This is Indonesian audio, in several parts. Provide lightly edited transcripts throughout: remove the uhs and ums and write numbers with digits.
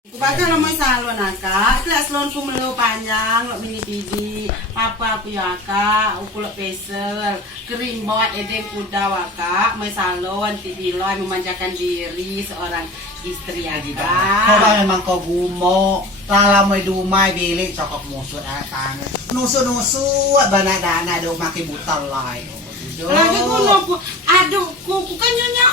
Bakal lamay salon aka, kelas salon ku melo panjang, lo mini pidi, papa aku ya aka, aku lo pesel, kering buat edeng kuda waka, may salon, tibilon, memanjakan diri seorang istri aka. Kau ba memang kau gumo, lala may dumay bilik cokok musut atang, nusut banyak dana do maki butal lai. Lagi kuno, aduh, ku kan nyonya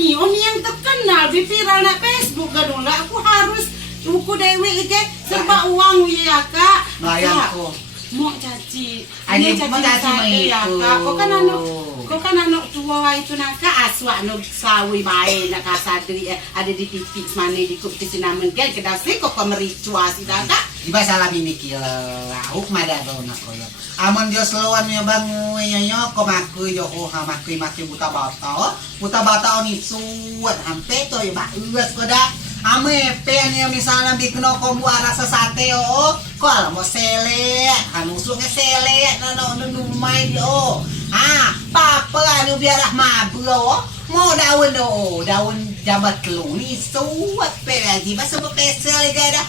Oni yang terkenal, viral na Facebook gadung lah, aku harus buku dewi ike serba uang ya kak. Bayang ko. Mau caci, Ani mau caci ya kak. Kau kan anak tua itu naka aswa no sawi bae nak sadri ada di titik mana di kupti sinamen kan kedasi kok mericu asida kak. Iba salah bimikil, huk mada do nak koyo. Amon dia selawan nya bang nyo ko maku yo ko ha maki buta bata oni suat hampe to ya ba uas ko da. Ame pen ya misalnya bikin ko bu rasa sate o ko mo sele hanusuk ke sele no numai yo. Papa anu biar mabu o mau daun jabat telur ni suat pe lagi pas apa pesel gada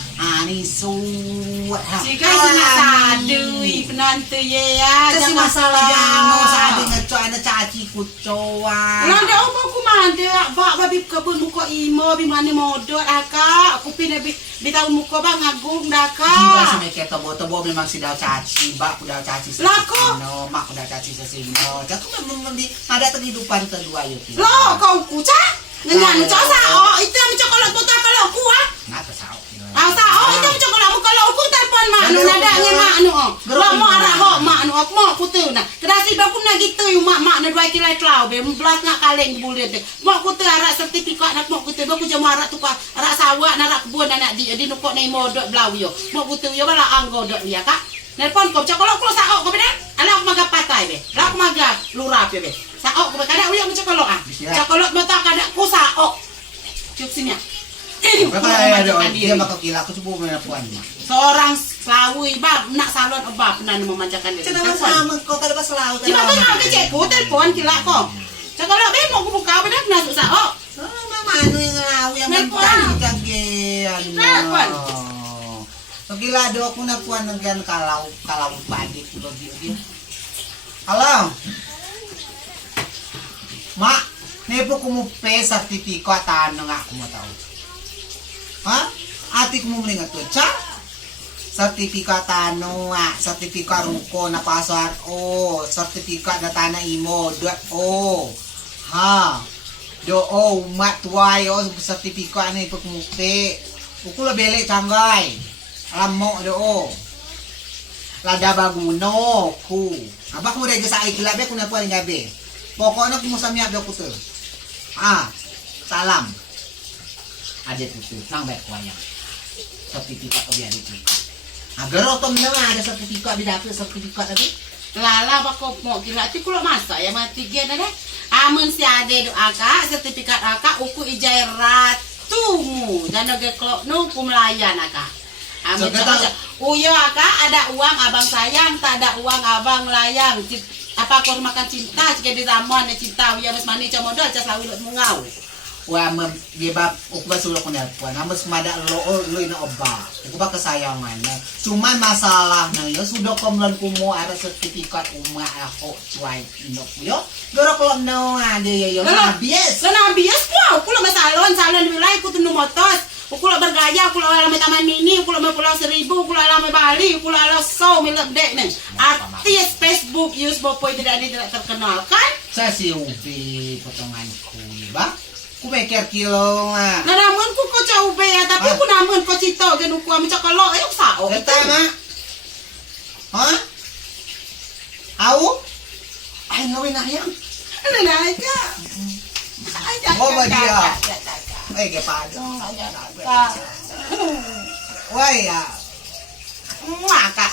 ni suat jika sini sadui penantu ya kasi masalah jano sabi ngeco ana caci kucoa nanda opo ku manda bak babi kebun muka imo bi mani modot aka aku pindah bitahu muka bang ngagung daka jiba semeke tebo memang si dau caci bak udah caci lako no mak udah caci sesino caku memang di ada kehidupan kedua yuk lo kau kucak nganyan sao itu yang cokolot putar kalau ku ngata sao sao itu yang cokolot kalau ku telepon mak anu nadanya mak anu lo mau arah ho mak anu mau ku tu nah kedasi ba ku na gitu yu mak na dua kilai klau be belas ngak kaleng bulet mau ku tu arah sertifikat nak mau ku tu ba ku jama arah tu arah sawah arah kebun anak di nukok nei modok blau yo mau ku tu yo bala anggo dok dia kak nelpon kau cokolot ku sao ku benar ala aku maga patai be la aku maga lurap be sao ku kada uyak mu cokolot cokolot mata kada ku sao cuk sini dia bakal gila aku coba main puan seorang slawi bab nak salon bab nan memanjakan diri kenapa sama kau kada pas selalu cuma kan aku cekku telepon kila kok cokolot be mau ku buka benar nak sao mama anu yang lawi yang mentang cagean gila do aku na puan nang kalau padi lo dia halo mak nepo kumu pe sertifikat tanong aku mau tahu ati kumu mlingat to cha sertifikat sertifikat ruko na pasar sertifikat na tanah imo mat tuai sertifikat ni kumu pe ukula bele canggay lamo do lada baguno ku abak mo rega sa ikilabe kuna po ang gabi pokoknya ku mo samyap do kuto salam ada tutu nang bet wayang sertifikat obiari itu agaro tom na ada sertifikat di dapur sertifikat tadi lala bako mo kila ti kulo masa ya mati gen ada amun si ade do aka sertifikat aka uku ijai ratumu dan ge klok nu kumlayan aka amin uyo aka ada uang abang sayang tak ada uang abang layang apa kau makan cinta jika di zaman cinta uya mas mani camodal cas lawi lot mungau wa dia bab ukba sulok na puan amas mada lo ina oba ukba kesayangan cuman masalah na yo sudah komlan kumo ada sertifikat uma ako cuai indok yo goro kolom no ada yo bias wow kulo salon wilayah ku tunu motos kulo bergaya kulo alam taman mini kulo pulau 1000 kulo alam Bali kulo alam so milek dek nih artis Facebook use bopoy tidak terkenal kan saya si ubi potonganku ba ku beker kilo nah namun ku ko ube ya tapi ku namun ko cito genu ku am cokolo ayo sao eta ma au ay ngawin ayang nanay ka dia ke padong aja wah ya ngaka